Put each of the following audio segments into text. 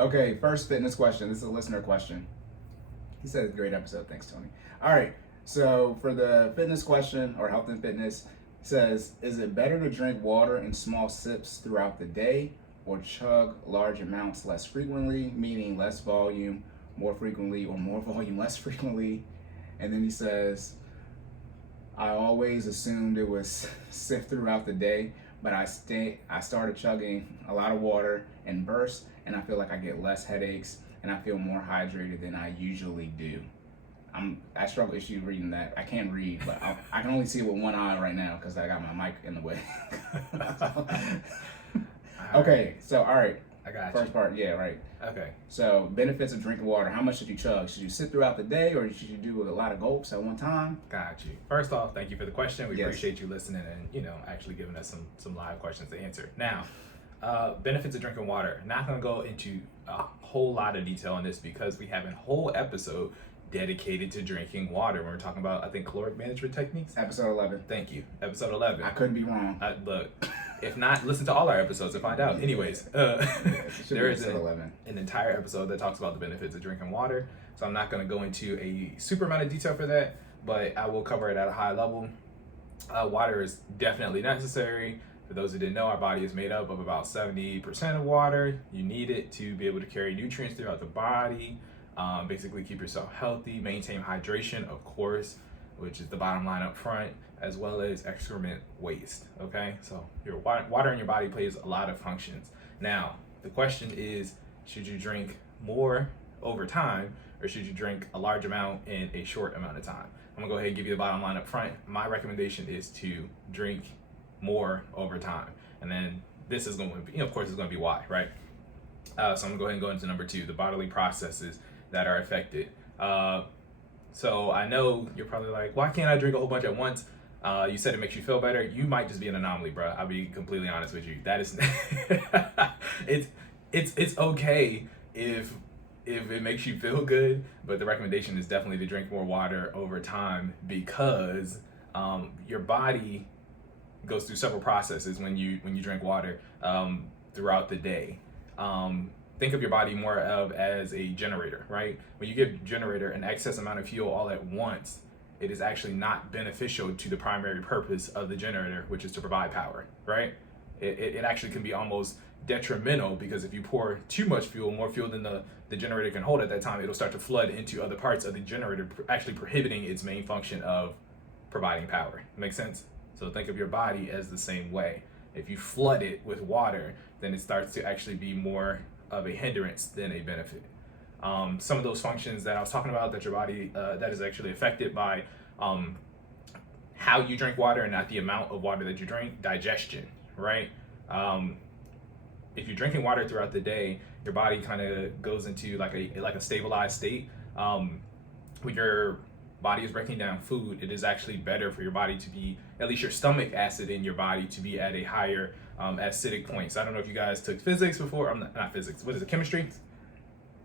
Okay, first fitness question. This is a listener question. He said, great episode. Thanks, Tony. All right. So for the fitness question, or health and fitness, says, is it better to drink water in small sips throughout the day or chug large amounts less frequently, meaning less volume more frequently or more volume less frequently? And then he says, I always assumed it was sip throughout the day, but I started chugging a lot of water in bursts, and I feel like I get less headaches and I feel more hydrated than I usually do. I struggle issue reading that. I can't read, but I can only see it with one eye right now because I got my mic in the way. Okay, so all right. I got First you. part, yeah, right. Okay. So benefits of drinking water. How much should you chug? Should you sit throughout the day, or should you do a lot of gulps at one time? Got you. First off, thank you for the question. We Yes. appreciate you listening and actually giving us some live questions to answer. Now, benefits of drinking water. Not gonna go into a whole lot of detail on this because we have a whole episode dedicated to drinking water when we're talking about, I think, caloric management techniques. Episode 11. Thank you. Episode 11. I couldn't be wrong. Look, if not, listen to all our episodes and find out. Anyways, there is an entire episode that talks about the benefits of drinking water. So I'm not going to go into a super amount of detail for that, but I will cover it at a high level. Water is definitely necessary. For those who didn't know, our body is made up of about 70% of water. You need it to be able to carry nutrients throughout the body. Basically keep yourself healthy, maintain hydration, of course, which is the bottom line up front, as well as excrement waste, okay? So your water in your body plays a lot of functions. Now, the question is, should you drink more over time, or should you drink a large amount in a short amount of time? I'm gonna go ahead and give you the bottom line up front. My recommendation is to drink more over time. And then this is going to be, of course, it's going to be why, right? So I'm gonna go ahead and go into number 2, the bodily processes that are affected. So I know you're probably like, why can't I drink a whole bunch at once? You said it makes you feel better. You might just be an anomaly, bro. I'll be completely honest with you. That is, it's okay if it makes you feel good, but the recommendation is definitely to drink more water over time because your body goes through several processes when you drink water throughout the day. Think of your body more of as a generator, right? When you give generator an excess amount of fuel all at once, it is actually not beneficial to the primary purpose of the generator, which is to provide power, right? It actually can be almost detrimental because if you pour too much fuel, more fuel than the generator can hold at that time, it'll start to flood into other parts of the generator, actually prohibiting its main function of providing power. Make sense? So think of your body as the same way. If you flood it with water, then it starts to actually be more of a hindrance than a benefit. Some of those functions that I was talking about that your body, that is actually affected by how you drink water and not the amount of water that you drink, digestion, right? If you're drinking water throughout the day, your body kind of goes into like a stabilized state. When your body is breaking down food, it is actually better for your body to be, at least your stomach acid in your body, to be at a higher acidic point. So I don't know if you guys took physics before. Not physics. What is it? Chemistry?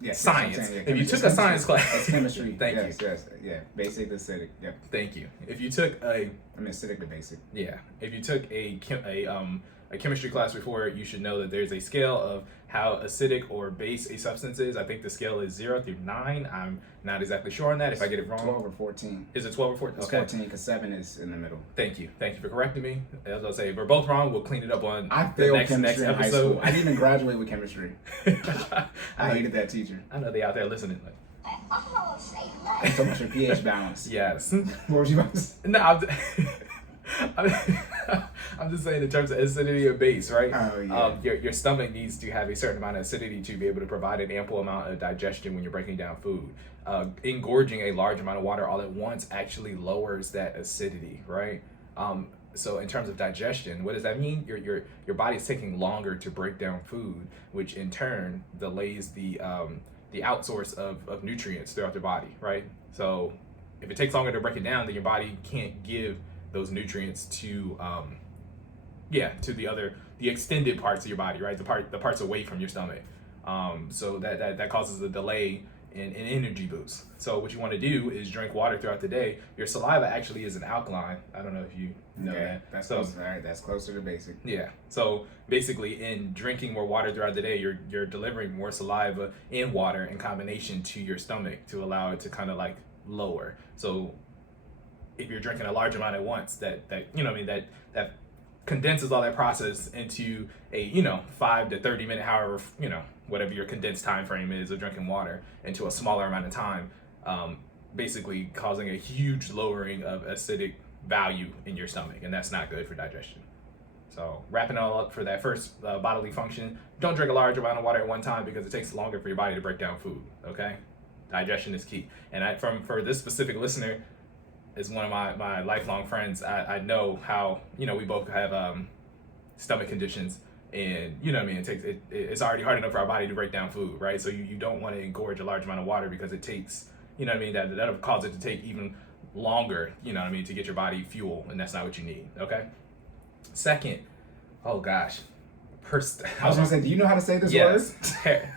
Yeah, science. If you took a science class, it's chemistry. Thank you. Yes, yeah. Basic to acidic. Yeah. Thank you. If you took acidic to basic. Yeah. If you took a chemistry class before, you should know that there's a scale of how acidic or base a substance is. I think the scale is 0 through 9. I'm not exactly sure on that. If I get it wrong, 12 or 14. Is it 12 or 14? It's okay. 14 because 7 is in the middle. Thank you for correcting me. As I say, if we're both wrong, we'll clean it up on the next chemistry in episode. high school. I didn't even graduate with chemistry. I hated that teacher. I know they out there listening. Like, I'm talking about your pH balance. Yes. What was you about to say? No, I'm just saying in terms of acidity or base, right? Oh, yeah. Your stomach needs to have a certain amount of acidity to be able to provide an ample amount of digestion when you're breaking down food. Engorging a large amount of water all at once actually lowers that acidity, right? So in terms of digestion, what does that mean? Your body's taking longer to break down food, which in turn delays the outsource of nutrients throughout the body, right? So if it takes longer to break it down, then your body can't give those nutrients to the extended parts of your body, right? The parts away from your stomach. So that causes a delay and energy boost. So what you want to do is drink water throughout the day. Your saliva actually is an alkaline. I don't know if you know that. That's so close. All right, that's closer to basic. yeah. So basically, in drinking more water throughout the day, you're delivering more saliva and water in combination to your stomach to allow it to kind of like lower. So if you're drinking a large amount at once, that you know what I mean, that condenses all that process into a 5 to 30 minute, however whatever your condensed time frame is of drinking water, into a smaller amount of time, basically causing a huge lowering of acidic value in your stomach, and that's not good for digestion. So wrapping it all up for that first bodily function, don't drink a large amount of water at one time because it takes longer for your body to break down food. Okay, digestion is key. And for this specific listener, is one of my lifelong friends. I know how we both have stomach conditions, and it's already hard enough for our body to break down food, right? So you don't want to engorge a large amount of water because it takes that'll cause it to take even longer to get your body fuel, and that's not what you need. Okay. Second, oh gosh, I was gonna say, do you know how to say this word?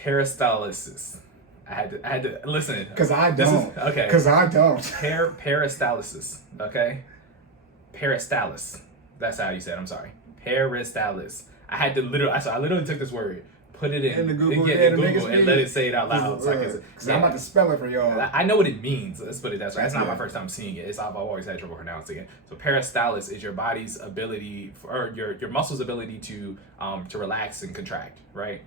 Peristalsis. I had to listen. Because I don't. Okay. Because I don't. Peristalsis. Okay. Peristalsis. That's how you say it. I'm sorry. Peristalsis. I literally took this word, put it in Google, and let it say it out loud. Because I'm about to spell it for y'all. I know what it means. Let's put it that way. That's not my first time seeing it. I've always had trouble pronouncing it. So peristalsis is your body's ability, or your muscles' ability to relax and contract, right?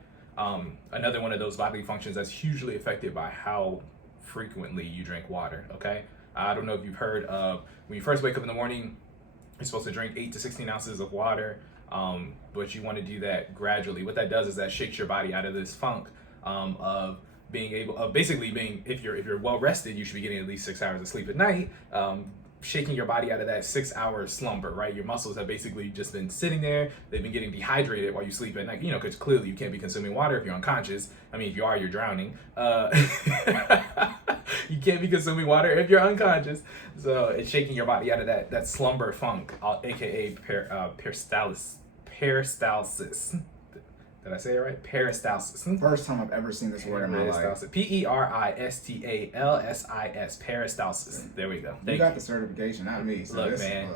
Another one of those bodily functions that's hugely affected by how frequently you drink water. Okay, I don't know if you've heard of, when you first wake up in the morning, you're supposed to drink 8 to 16 ounces of water, but you want to do that gradually. What that does is that shakes your body out of this funk of being able of basically being, if you're well rested, you should be getting at least 6 hours of sleep at night. Shaking your body out of that 6 hour slumber, right? Your muscles have basically just been sitting there. They've been getting dehydrated while you sleep at night, because clearly you can't be consuming water if you're unconscious. I mean, if you are, you're drowning. You can't be consuming water if you're unconscious. So it's shaking your body out of that slumber funk, aka peristalsis. Did I say it right? Peristalsis. First time I've ever seen this word in my life. Peristalsis. Peristalsis. There we go. You got the certification, not me. So look, man.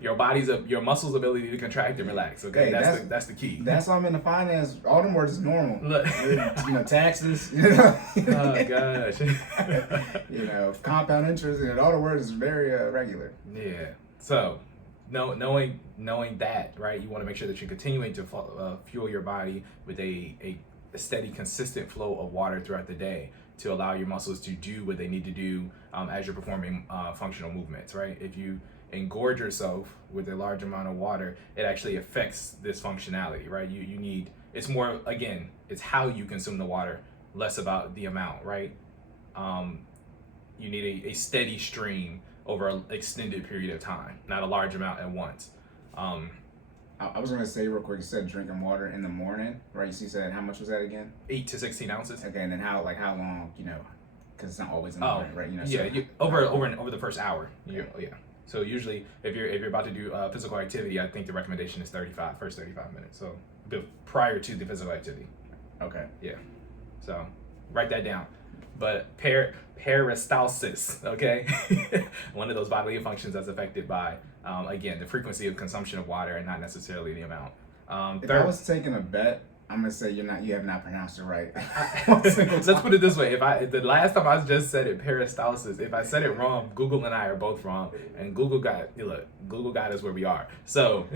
Your muscles' ability to contract and relax. Okay, hey, that's the key. That's why I'm into finance. All them words is normal. Look, taxes. Oh gosh. Compound interest. All the words is very regular. Yeah. So, knowing that, right, you want to make sure that you're continuing to fuel your body with a steady, consistent flow of water throughout the day to allow your muscles to do what they need to do as you're performing functional movements, right? If you engorge yourself with a large amount of water, it actually affects this functionality, right? You need, it's more, again, it's how you consume the water, less about the amount, right? You need a steady stream over an extended period of time, not a large amount at once. I was going to say real quick, you said drinking water in the morning, right? You said, how much was that again? 8 to 16 ounces. Okay, and then how long, because it's not always in the morning, right? Over the first hour. Yeah. So usually, if you're about to do physical activity, I think the recommendation is first 35 minutes. So prior to the physical activity. Okay. Yeah. So write that down. But peristalsis, okay, one of those bodily functions that's affected by again the frequency of consumption of water and not necessarily the amount. If I was taking a bet, I'm gonna say you have not pronounced it right. Let's put it this way: if the last time I just said it, peristalsis, if I said it wrong, Google and I are both wrong, and Google got us where we are. So,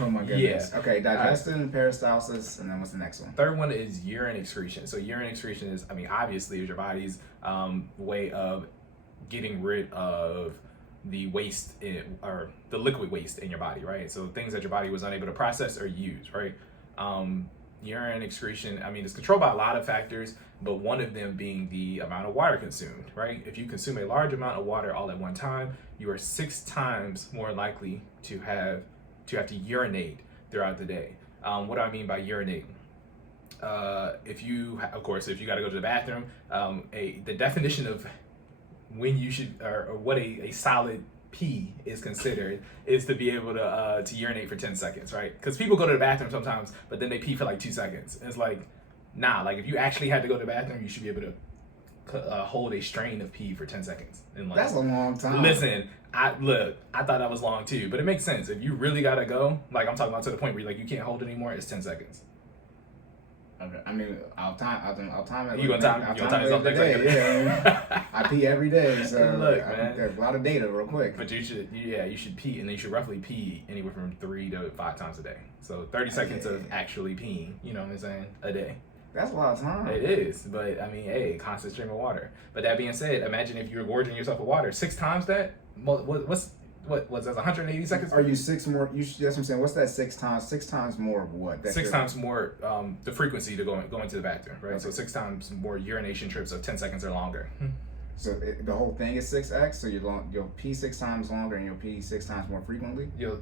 oh my goodness. Yeah. Okay, digestion, peristalsis, and then what's the next one? Third one is urine excretion. So urine excretion is, obviously, is your body's way of getting rid of the waste or the liquid waste in your body, right? So things that your body was unable to process or use, right? Urine excretion, it's controlled by a lot of factors, but one of them being the amount of water consumed, right? If you consume a large amount of water all at one time, you are 6 times more likely to have to urinate throughout the day. What do I mean by urinating? If you got to go to the bathroom, the definition of when you should, or what a solid pee is considered, is to be able to urinate for 10 seconds, right? Because people go to the bathroom sometimes, but then they pee for like 2 seconds. And it's like, nah, like if you actually had to go to the bathroom, you should be able to hold a strain of pee for 10 seconds. And That's a long time. Listen, I thought that was long too, but it makes sense. If you really gotta go, like I'm talking about to the point where you can't hold it anymore, it's 10 seconds. Okay. I mean, I'll time it. You gonna time yourself every day. Yeah. I pee every day, so Look, man. There's a lot of data real quick. But you should pee, and then you should roughly pee anywhere from 3 to 5 times a day. So 30 seconds of actually peeing, you know what I'm saying, a day. That's a lot of time. It is, but I mean, hey, constant stream of water. But that being said, imagine if you're gorging yourself with water 6 times that. What's that? 180 seconds? Are you 6 more? That's what I'm saying. What's that 6 times? 6 times more of what? That's 6 times more the frequency to going to the bathroom, right? Okay. So 6 times more urination trips of 10 seconds or longer. So the whole thing is 6x. So you'll pee 6 times longer and you'll pee 6 times more frequently. You'll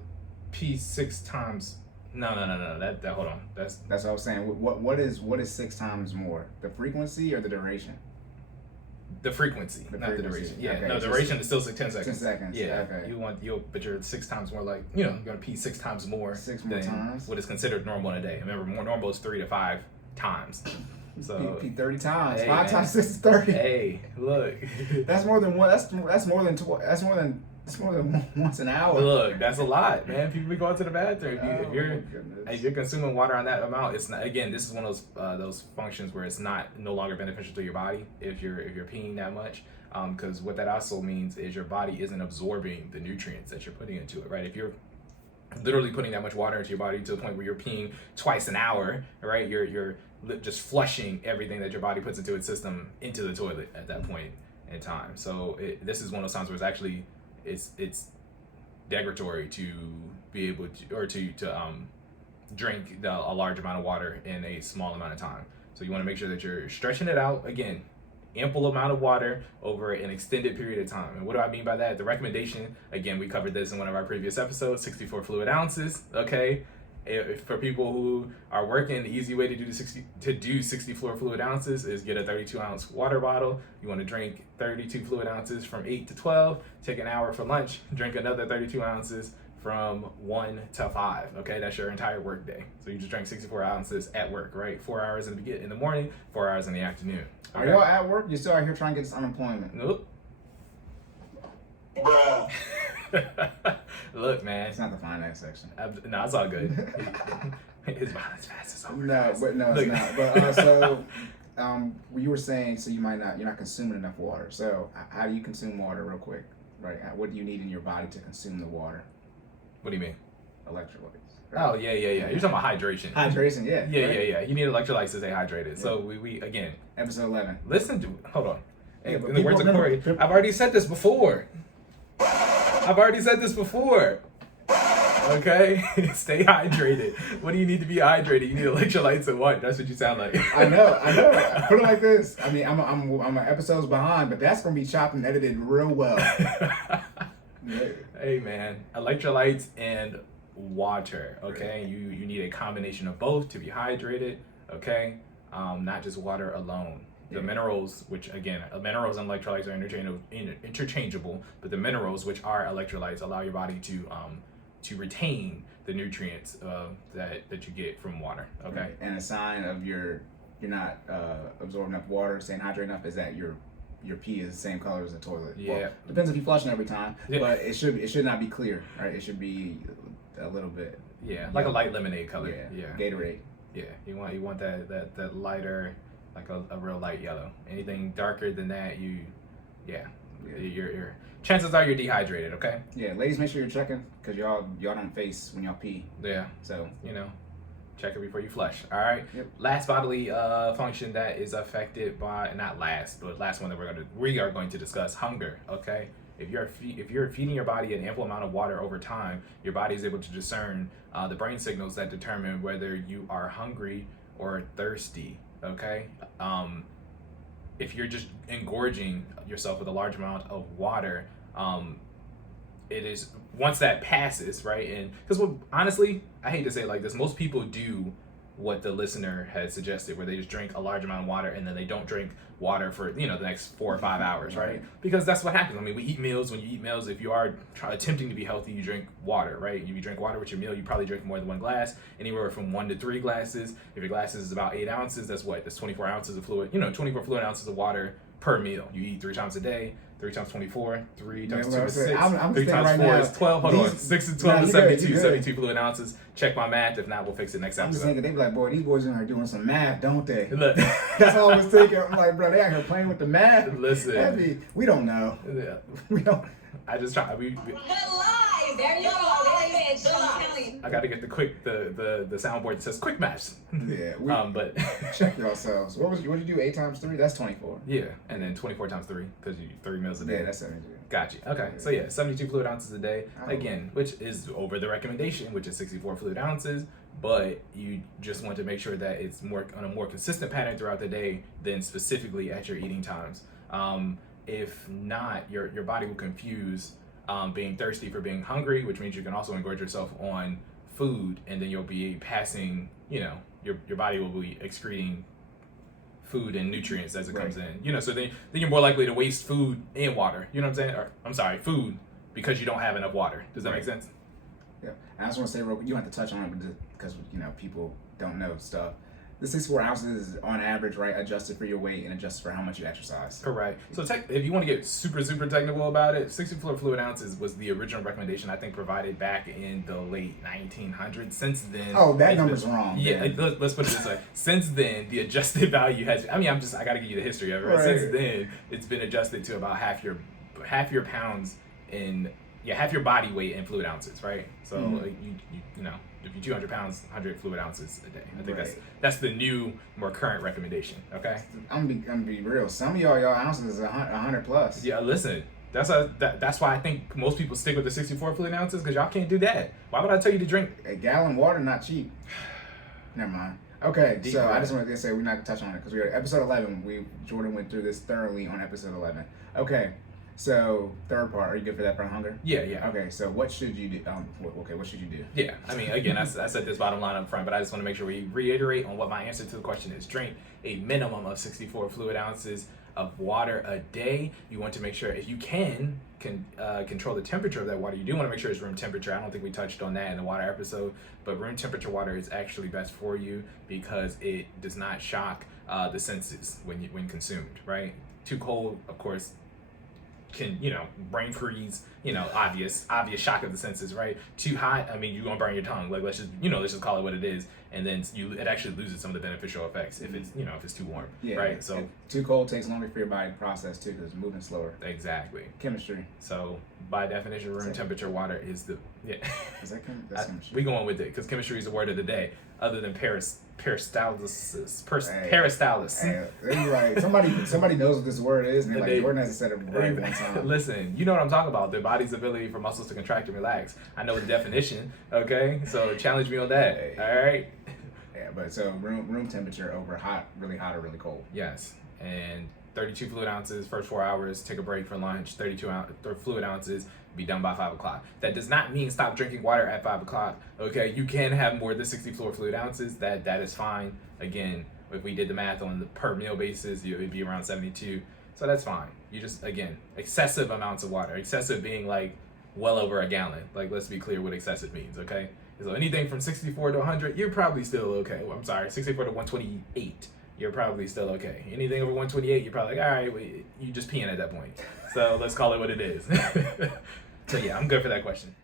pee 6 times. No. That hold on. That's what I was saying. What is 6 times more? The frequency or the duration? The frequency, not the duration. Yeah, okay. No, duration is still 10 seconds. 10 seconds. Yeah, okay. But you're 6 times more you're gonna pee 6 times more. 6 more times. What is considered normal in a day. Remember, more normal is 3 to 5 times. So you pee 30 times. Hey, 5 times 6 is 30. Hey, look. That's more than one. That's more than once an hour. Look, that's a lot, man. People be going to the bathroom. If you're consuming water on that amount, it's not. Again, this is one of those functions where it's no longer beneficial to your body if you're peeing that much. Because what that also means is your body isn't absorbing the nutrients that you're putting into it, right? If you're literally putting that much water into your body to the point where you're peeing twice an hour, right? You're just flushing everything that your body puts into its system into the toilet at that point in time. So this is one of those times where it's actually it's degradatory to be able to drink a large amount of water in a small amount of time. So you want to make sure that you're stretching it out, again, ample amount of water over an extended period of time. And what do I mean by that? The recommendation, again, we covered this in one of our previous episodes, 64 fluid ounces, okay? For people who are working, the easy way to do 64 fluid ounces is get a 32-ounce water bottle. You want to drink 32 fluid ounces from 8 to 12, take an hour for lunch, drink another 32 ounces from 1 to 5, okay? That's your entire work day. So you just drink 64 ounces at work, right? 4 hours in the morning, 4 hours in the afternoon. Okay? Are y'all at work? You still out here trying to get this unemployment? Nope. Bruh. Look, man. It's not the finance section. No, it's all good. His violence fast is over. No, it's not. But so, you were saying you're not consuming enough water. So how do you consume water, real quick? Right? What do you need in your body to consume the water? What do you mean? Electrolytes. Right? Oh yeah. You're talking about hydration. Hydration, yeah. Yeah. You need electrolytes to stay hydrated. Yeah. So we again. Episode 11. Hold on. Hey, in the words of Cory, I've already said this before. Okay? Stay hydrated. What do you need to be hydrated? You need electrolytes and water. That's what you sound like. I know. Put it like this. I mean, I'm episodes behind, but that's gonna be chopped and edited real well. Hey man, electrolytes and water. Okay, you need a combination of both to be hydrated. Okay, not just water alone. The minerals, which again, minerals and electrolytes are interchangeable, but the minerals, which are electrolytes, allow your body to retain the nutrients that you get from water. Okay. Right. And a sign of you're not absorbing enough water, staying hydrated enough, is that your pee is the same color as the toilet. Yeah. Well, depends if you're flushing every time, but it should not be clear, right? It should be a little bit. Yeah, like a light lemonade color. Yeah. Gatorade. Yeah. You want that lighter, like a real light yellow. Anything darker than that, your chances are you're dehydrated. Okay. Yeah, ladies, make sure you're checking because y'all don't face when y'all pee. Yeah. So check it before you flush. All right. Yep. Last bodily function that is affected by last one that we are going to discuss, hunger. Okay. If you're feeding your body an ample amount of water over time, your body is able to discern the brain signals that determine whether you are hungry or thirsty. Okay. If you're just engorging yourself with a large amount of water, it is once that passes, right? And because honestly, I hate to say it like this, most people do what the listener had suggested, where they just drink a large amount of water and then they don't drink water for the next 4 or 5 hours, right? Because that's what happens. I mean, we eat meals. When you eat meals, if you are attempting to be healthy, you drink water, right? If you drink water with your meal, you probably drink more than 1 glass, anywhere from 1 to 3 glasses. If your glasses is about 8 ounces, that's 24 ounces of fluid. 24 fluid ounces of water per meal. You eat 3 times a day. 3 times 24, 3 times Yeah, 2 is 6, I'm 3 times right 4 now, is 12. Hold on, 6 and 12 is you're 72. good. 72 fluid ounces. Check my math. If not, we'll fix it next I'm just episode. thinking, they be like, boy, these boys in here doing some math, don't they? Look. That's all I was thinking. I'm like, bro, they out here playing with the math. Listen. We don't know. Yeah. We don't. I just try. Good live. There you go. Bitch. I'm telling you. I got to get the soundboard that says quick maths. Yeah. But check yourselves. What did you do? 8 times 3? That's 24. yeah, and then 24 times 3 because you 3 meals a day. Yeah, that's 72. Got you. Okay, so yeah, 72 fluid ounces a day. Again, which is over the recommendation, which is 64 fluid ounces. But you just want to make sure that it's more on a more consistent pattern throughout the day than specifically at your eating times. If not, your body will confuse being thirsty for being hungry, which means you can also engorge yourself on food, and then you'll be passing, your body will be excreting food and nutrients as it comes in. So then you're more likely to waste food and water. You know what I'm saying? Or I'm sorry, food, because you don't have enough water. Does that make sense? Yeah. I just want to say real quick, you don't have to touch on it because people don't know stuff. The 64 ounces is on average, right, adjusted for your weight and adjusted for how much you exercise. Correct. So if you want to get super, super technical about it, 64 fluid ounces was the original recommendation, I think, provided back in the late 1900s. Since then... Oh, that number's wrong. Yeah, let's put it this way. Since then, the adjusted value has... I got to give you the history of it, right? Since then, it's been adjusted to about half your pounds in... Yeah, half your body weight in fluid ounces, right? So, if you're 200 pounds, 100 fluid ounces a day. I think that's the new, more current recommendation, okay? I'm gonna be real. Some of y'all ounces is 100 plus. Yeah, listen. That's why I think most people stick with the 64 fluid ounces, because y'all can't do that. Why would I tell you to drink? A gallon of water, not cheap. Never mind. Okay, Deep so breath. I just wanted to say we're not gonna touch on it because we're at episode 11. Jordan went through this thoroughly on episode 11. Okay. So, third part, are you good for that for hunger? Yeah. Okay, so what should you do? What should you do? Yeah, again, I said this bottom line up front, but I just want to make sure we reiterate on what my answer to the question is. Drink a minimum of 64 fluid ounces of water a day. You want to make sure, if you can control the temperature of that water. You do want to make sure it's room temperature. I don't think we touched on that in the water episode, but room temperature water is actually best for you because it does not shock the senses when consumed, right? Too cold, of course, can brain freeze, obvious shock of the senses, right? Too hot, you're gonna burn your tongue. Like let's just call it what it is, and then it actually loses some of the beneficial effects if it's too warm, right? So too cold takes longer for your body to process too because it's moving slower. Exactly. Chemistry. So by definition, room temperature water is the Is that chemistry? We going with it because chemistry is the word of the day, other than peristalsis. Hey, right. Somebody knows what this word is, and they're like, Jordan hasn't said it right one time. Listen, you know what I'm talking about. The body's ability for muscles to contract and relax. I know the definition, okay? So challenge me on that, all right? Yeah, but so room temperature over really hot or really cold. Yes, and 32 fluid ounces, first 4 hours, take a break for lunch, 32 fluid ounces, be done by 5 o'clock. That does not mean stop drinking water at 5 o'clock, okay? You can have more than 64 fluid ounces, that is fine. Again, if we did the math on the per meal basis, it would be around 72, so that's fine. You just, again, excessive amounts of water, excessive being like well over a gallon. Like, let's be clear what excessive means, okay? So anything from 64 to 100, you're probably still okay. Well, I'm sorry, 64 to 128, you're probably still okay. Anything over 128, you're probably like, all right, you just peeing at that point. So let's call it what it is. So yeah, I'm good for that question.